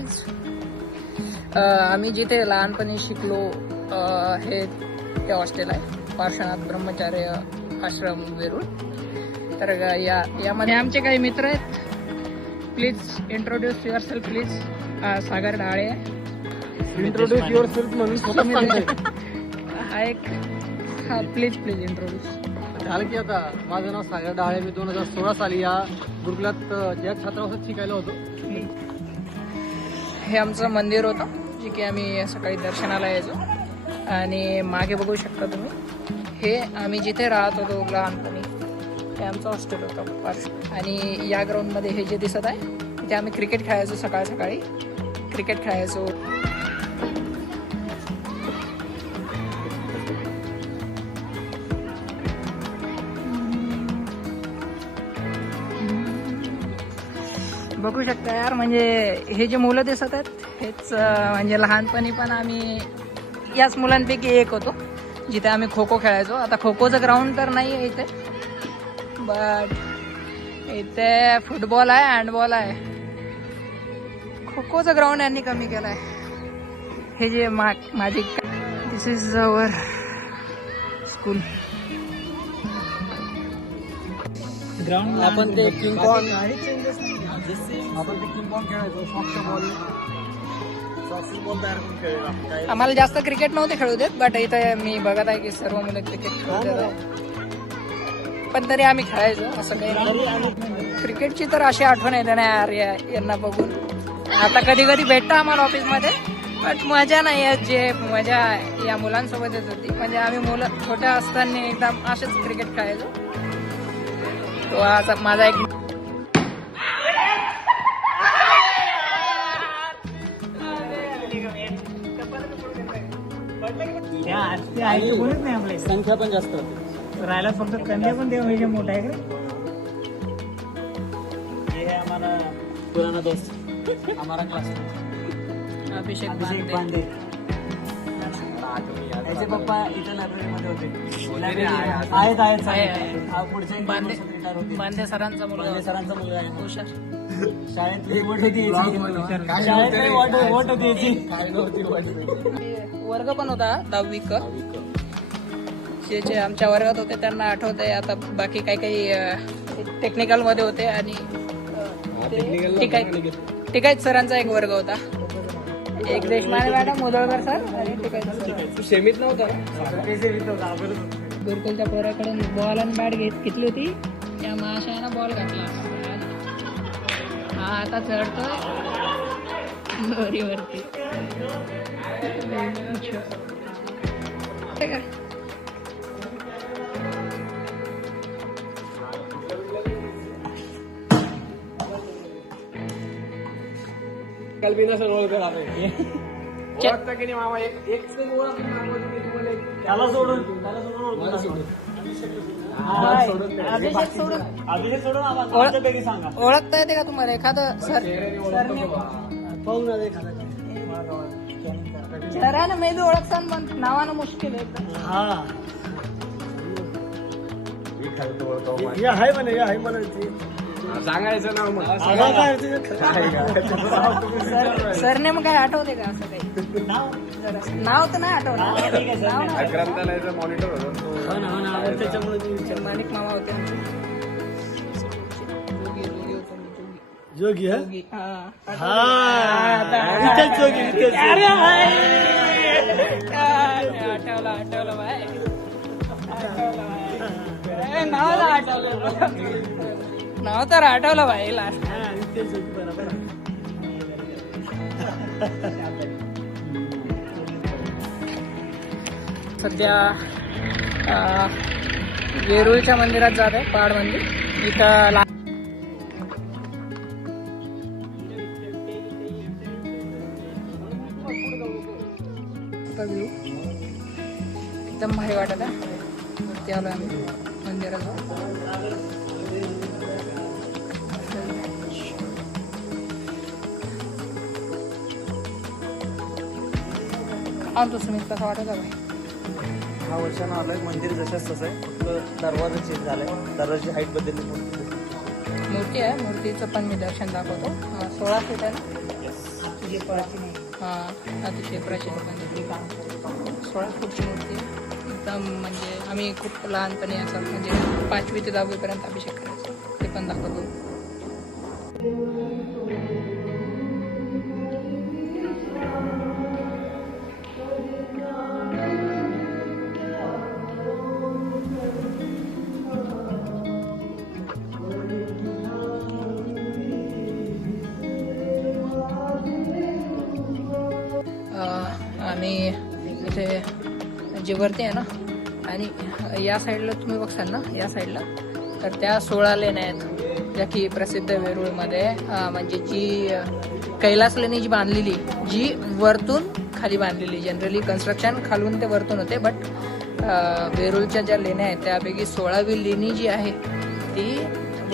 Guys, आम्ही जिथे लहानपणी शिकलो हे ते हॉस्टेल आहे, पार्श्वनाथ ब्रह्मचार्य आश्रम वेरूळ. तर यामध्ये आमचे काही मित्र आहेत. Please introduce your self please. Sagar Dhale. Introduce your self म्हणून हा प्लीज इंट्रोड्यूस. झालं की आता माझं नाव सागर ढाळे. मी 2016 साली या गुरुकुलात या छात्रावासात शिकायला होतो. हे आमचं मंदिर होतं जे की आम्ही सकाळी दर्शनाला यायचो. आणि मागे बघू शकता तुम्ही, हे आम्ही जिथे राहत होतो लहानपणी हे आमचं हॉस्टेल होतं. आणि या ग्राउंडमध्ये हे जे दिसत आहे तिथे आम्ही क्रिकेट खेळायचो. सकाळी क्रिकेट खेळायचो. बघू शकता यार, म्हणजे हे जे मुलं दिसत आहेत हेच म्हणजे लहानपणी पण आम्ही याच मुलांपैकी एक होतो जिथे आम्ही खो खो खेळायचो. आता खो खोचं ग्राउंड तर नाही आहे इथे, बट इथे फुटबॉल आहे, हँडबॉल आहे. खो खोचं ग्राउंड यांनी कमी केलं आहे. हे जे माझी दिस इज अवर स्कूल ग्राउंड. आपण ते किंग कॉंग खेळायचो. सॉफ्ट बॉल तयार करून खेळायचो. आम्हाला जास्त क्रिकेट नव्हते खेळू देत, बट इथे मी बघत आहे की सर्व मुलं क्रिकेट खेळत आहेत. पण तरी आम्ही खेळायचो. असं काही क्रिकेटची तर अशी आठवण येते ना यार यांना बघून. आता कधी कधी भेटतं आम्हाला ऑफिसमध्ये, बट मजा नाही आहे जे मजा या मुलांसोबतच होती. म्हणजे आम्ही मुलं छोट्या असताना एकदम असेच क्रिकेट खेळायचो. तो आज माझा एक संख्या पण जास्त होती. राहायला फक्त कंदे पण देव म्हणजे मोठा आहे का. हे आहे हमारा पुराना दोस्त, हमारा क्लासमेट अभिषेक अभिषेक बांदे. बांदे. त्याचे पप्पा इथं लायब्ररीमध्ये होते. आहेत पुढच्या बांदे रिटायर होते. बांदे सरांचा मुलगा बांदे होता. सरांचा मुलगा आहे. हुशार. शाळेत वोट होती याची. शाळेत वोट होती याची. वर्ग पण होता 10वी क. जे आमच्या वर्गात होते त्यांना आठवतंय. आता बाकी काही टेक्निकल मध्ये होते. आणि टिकायत सरांचा एक वर्ग होता. एक देशमाने मॅडम, मुदळकर सर आणि टिकायत. शेमीत नव्हता. गुरुकुलच्या पोराकडून बॉल आणि बॅट घेतली होती. त्या महाशयानं बॉल घातला. हा आता चढतो दोरीवरती. कल्पना सरोळकर आहे. ओळखता की नाही मामा? एक त्याला सोडून ओळखता येते का तुम्हाला एखादं सर? चेहऱ्यानं मेबी ओळखसान, पण नावानं मुश्किल आहे एकदम. आहे म्हणायची. सांगायचं नाव मग. सरने मग काय आठवते का असं काही? नाव तर नाही आठवणार. ग्रंथालयाचा मॉनिटर होता त्याच्यामुळे. माणिक मामा होते आमचे. जोगी जोगी. आठवलं बाय. नाव तर आठवलं बाई लास्ट. सध्या वेरूळच्या मंदिरात जात आहे, पहाड मंदिर. इथं एकदम भारी वाटत आहे. वरती आलो आम्ही मंदिराजवळ. स्मित कसं वाटत आहे? 10 वर्षांना आलोय. मंदिर जशाच तसं आहे, फक्त दरवाजा चेंज झालाय. दरवाजाची हाईट बदलली. मूर्ती आहे, मूर्तीचं पण मी दर्शन दाखवतो. 16 फूट आहे ना. अतिशय प्राचीन आहे. हा अतिशय प्राचीन म्हणजे 16 फूटची मूर्ती आहे. एकदम म्हणजे आम्ही खूप लहानपणी असं म्हणजे 5वी ते 10वीपर्यंत अभिषेक करायचो, ते पण दाखवतो. आणि इथे जे वरती आहे ना, आणि या साईडला तुम्ही बघसाल ना, या साईडला तर त्या 16 लेण्या आहेत ज्या की प्रसिद्ध वेरूळमध्ये म्हणजे जी कैलास लेणी जी बांधलेली, जी वरतून खाली बांधलेली. जनरली कन्स्ट्रक्शन खालून ते वरतून होते, बट वेरूळच्या ज्या लेण्या आहेत त्यापैकी 16वी लेणी जी आहे ती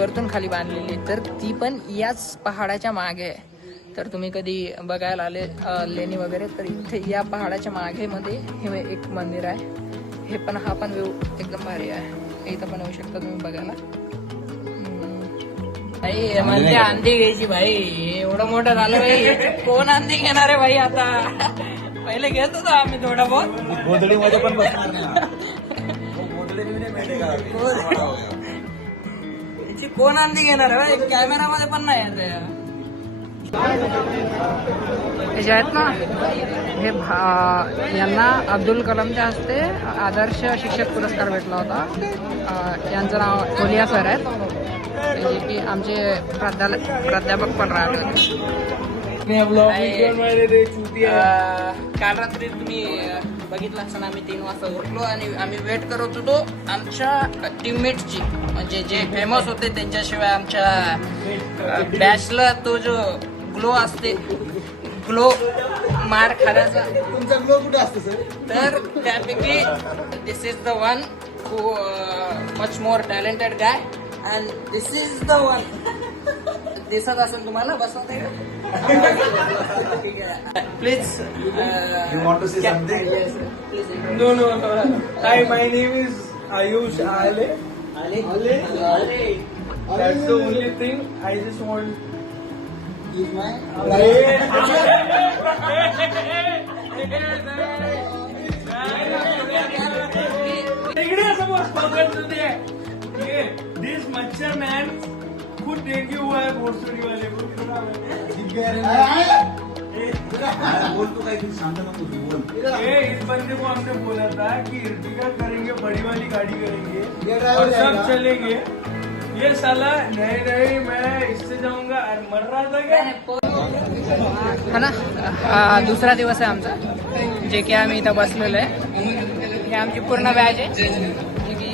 वरतून खाली बांधलेली, तर ती पण याच पहाडाच्या मागे आहे. तर तुम्ही कधी बघायला आले लेणी वगैरे, तर इथे या पहाडाच्या मागे मध्ये हे एक मंदिर आहे. हे पण हा पण व्ह्यू एकदम भारी आहे. इथं पण येऊ शकता तुम्ही बघायला. भाई म्हणजे अंधी घ्यायची भाई, एवढं मोठं झालं भाई, कोण अंधी घेणार आहे भाई आता. पहिले घेत होतो आम्ही थोडा बहुत गोधडीमध्ये पण बसणार नाही. याची कोण अंधी घेणार आहे भाई, कॅमेरामध्ये पण नाही येत. हे जे आहेत ना, हे यांना अब्दुल कलामच्या हस्ते आदर्श शिक्षक पुरस्कार भेटला होता. यांचं नाव कोलिया सर आहेत, जे की आमचे प्राध्यापक पण राहिले होते. काल रात्री तुम्ही बघितलं असं आम्ही 3 वाजता उठलो आणि आम्ही वेट करत होतो आमच्या टीममेट्सची, म्हणजे जे फेमस होते त्यांच्याशिवाय आमच्या बॅचला तो जो ग्लो असते, ग्लो मार खाण्याचा. तुमचा ग्लो कुठे असतो सर? तर त्यापैकी this is the one who much more talented guy, and this is the one. दिसत असेल तुम्हाला, बसवते please. You want to say something? Please. No. Hi, my name is Ayush Ale. That's the only thing. I just want. Is my इकडे समोर बघत होते. This मच्छर man खुद देखे हुआ है भोसड़ी वाले को. बोल तू काही शांत नको तू बोल. इस बंदे को हमने बोला था कि इर्टिगा करेंगे, बड़ी वाली गाड़ी करेंगे ये ड्राइवर और सब जाएगा. चलेंगे. ये साला नहीं मैं इससे जाऊंगा. और मर रहा था क्या? हा ना, दुसरा दिवस आहे आमचा, जे की आम्ही इथं बसलेलो आहे. हे आमची पूर्ण बॅच आहे, जे की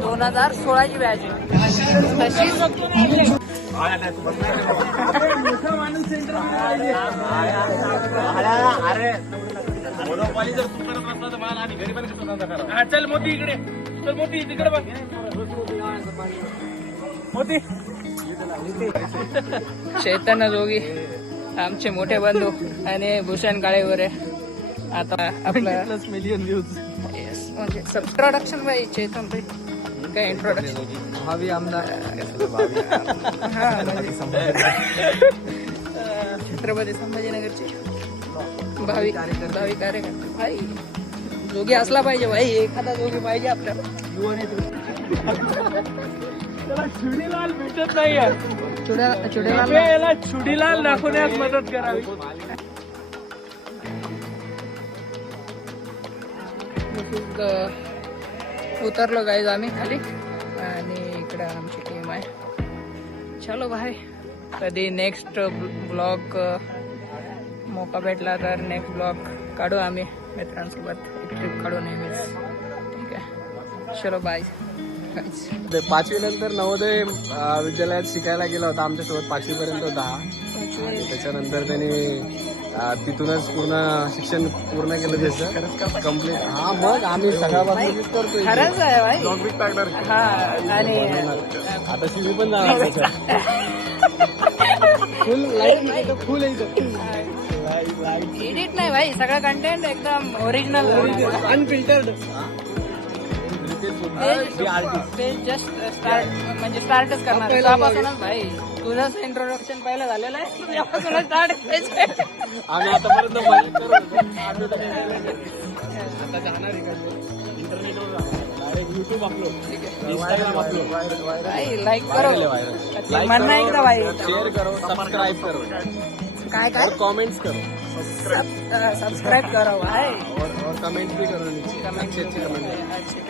2016ची बॅच आहे. तशीच चल मोती इकडे, चल मोती तिकडे बघ. मोती चैतन्य जोगी आमचे मोठे बंधू आणि भूषण काळेवर आहे. आता आपलं मिलियन व्ह्यूज. येस म्हणजे इंट्रोडक्शन बाई चैतन भाई, काय इंट्रोडक्शन. भावी आमदार हा म्हणजे छत्रपती संभाजीनगरचे भावी कार्यकर्ते भाई. जोगी असला पाहिजे भाई, एखादा जोगी पाहिजे आपल्याला. त्याला छुडीलाल भेटत नाहीये. चुडेलाल याला छुडीलाल दाखवण्यास मदत करावी. उतरलो गाईज आम्ही खाली, आणि इकडे आमची टीम आहे. चलो भाई, कधी नेक्स्ट ब्लॉग मोका भेटला तर नेक्स्ट ब्लॉग काढू आम्ही मित्रांसोबत. ट्रिप काढू नेहमीच. ठीक आहे, चलो बाय. 5वी नंतर नवोदय विद्यालयात शिकायला गेला होता आमच्यासोबत. 5वी पर्यंत होता हा. आणि त्याच्यानंतर त्यांनी तिथूनच पूर्ण शिक्षण पूर्ण केलं त्याचं कम्प्लीट. हा मग आम्ही सकाळपासून करतोय. खरंच आहे भाई. जॉब टाकणार. हा, आणि आता शिवी पण जाणार फुल लाईट फुल एडिट नाही भाई, सगळं कंटेंट एकदम ओरिजिनल अनफिल्टर्ड. जस्ट स्टार्ट म्हणजे स्टार्टच करणार. त्यापासूनच भाई तुझंच इंट्रोडक्शन पहिलं झालेलं आहे तेव्हापासून स्टार्ट करायचं. आम्ही आतापर्यंत मजा करत होतो. आम्ही तर आता जाणार इंटरनेटवर direct YouTube upload, Instagram upload. Like करो म्हणणं एकदा भाई शेअर करो, सब्सक्राइब करो, काय काय कमेंट्स करो सबस्क्राईब करो भाई और कमेंट भी करो नीचे. अच्छी अच्छी कमेंट. अच्छा